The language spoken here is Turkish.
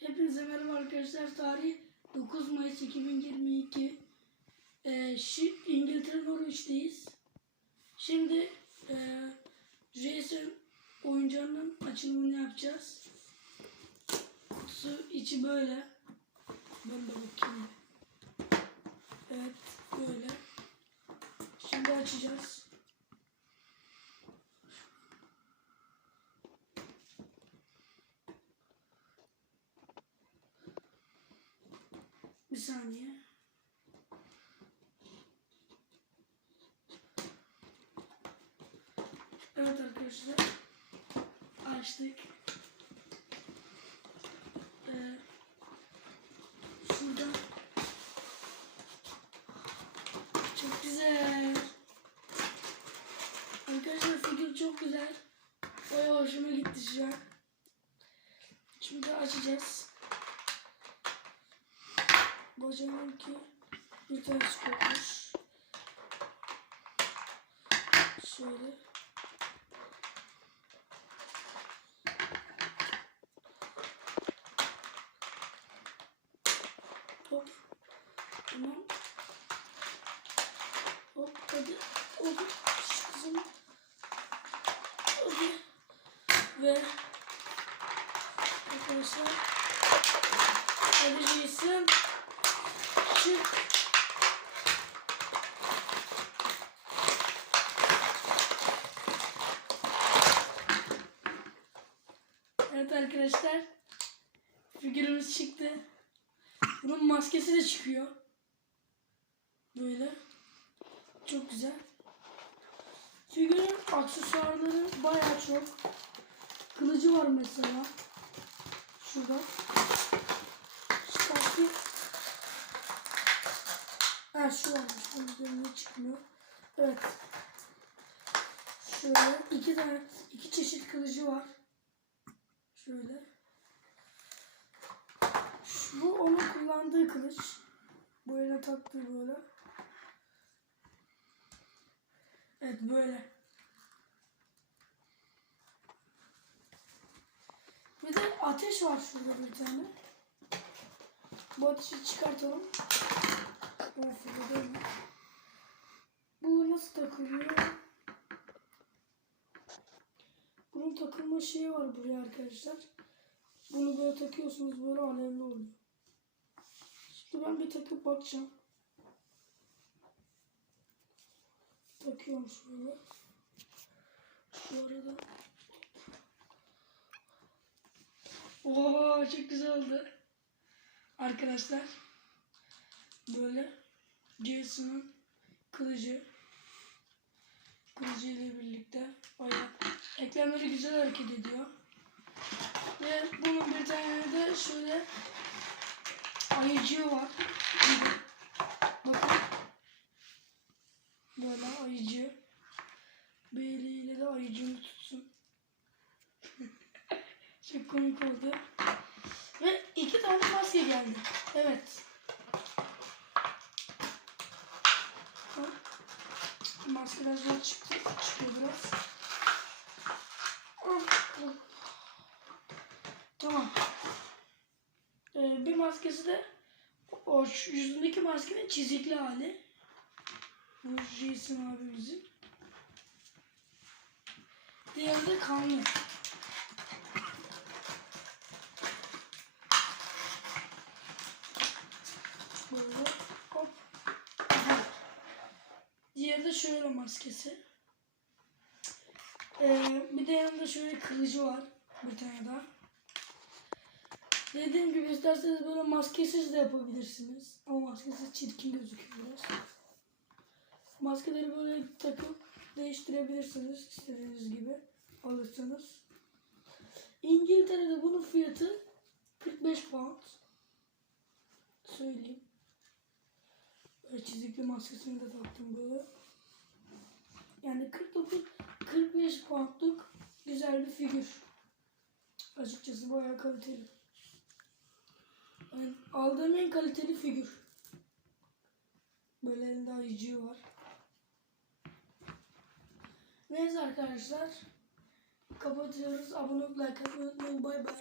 Hepinize merhaba arkadaşlar. Tarih 9 Mayıs 2022. Ee, şi, İngiltere Norwich'teyiz. Şimdi e, Jason oyuncağının açılımını yapacağız. Kutusu içi böyle. Ben de bakayım. Evet böyle. Şimdi açacağız. Bir saniye. Evet arkadaşlar. Açtık. Ee, şurada. Çok güzel. Arkadaşlar figür çok güzel. Baya hoşuma gitti an. Şimdi açacağız. Bacağım ki bir tanesi kopmuş. Şöyle. Hop. Tamam. Hop hadi. Hop. Şş, Kızım. Hadi. Ve arkadaşlar hadi Jason. Çık. Evet arkadaşlar. Figürümüz çıktı. Bunun maskesi de çıkıyor. Böyle. Çok güzel. Figürün aksesuarları bayağı çok. Kılıcı var mesela. Şurada. Ha şu varmış. Bunun çıkmıyor. Evet. Şöyle iki tane iki çeşit kılıcı var. Şöyle. Şu- Bu onun kullandığı kılıç. Eline taktığı böyle. Evet böyle. Bir de ateş var şurada bir tane. Bu ateşi çıkartalım. Bu değil mi? Bu nasıl takılıyor? Bunun takılma şeyi var buraya arkadaşlar. Bunu böyle takıyorsunuz böyle alevli oluyor. Şimdi ben bir takıp bakacağım. Takıyorum şöyle. Şu arada. Oo çok güzel oldu. Arkadaşlar böyle Jason'ın kılıcı kılıcı ile birlikte bayağı eklemleri güzel hareket ediyor. Ve bunun bir tane de şöyle ayıcığı var. Bakın. Böyle ayıcı. Bir eliyle de ayıcığını tutsun. Çok komik oldu. Ve iki tane maske geldi. Evet. Ha. Maskeler zor çıktı. Çıkıyor biraz. Tamam. Ee, bir maskesi de o yüzündeki maskenin çizikli hali. Bu Jason abimizin. Diğeri de kanlı. Böyle hop. Diğeri de şöyle maskesi. Ee, bir de yanında şöyle kılıcı var. Bir tane daha. Dediğim gibi isterseniz böyle maskesiz de yapabilirsiniz. Ama maskesiz çirkin gözüküyor biraz. Maskeleri böyle takıp değiştirebilirsiniz istediğiniz gibi alırsanız. İngiltere'de bunun fiyatı 45 pound. Söyleyeyim. Çizikli maskesini de taktım böyle. Yani 49 45 poundluk güzel bir figür. Açıkçası bayağı kaliteli. Yani aldığım en kaliteli figür. Böyle elinde ayıcığı var. Neyse arkadaşlar. Kapatıyoruz. Abone olup like atmayı unutmayın. Bay bay.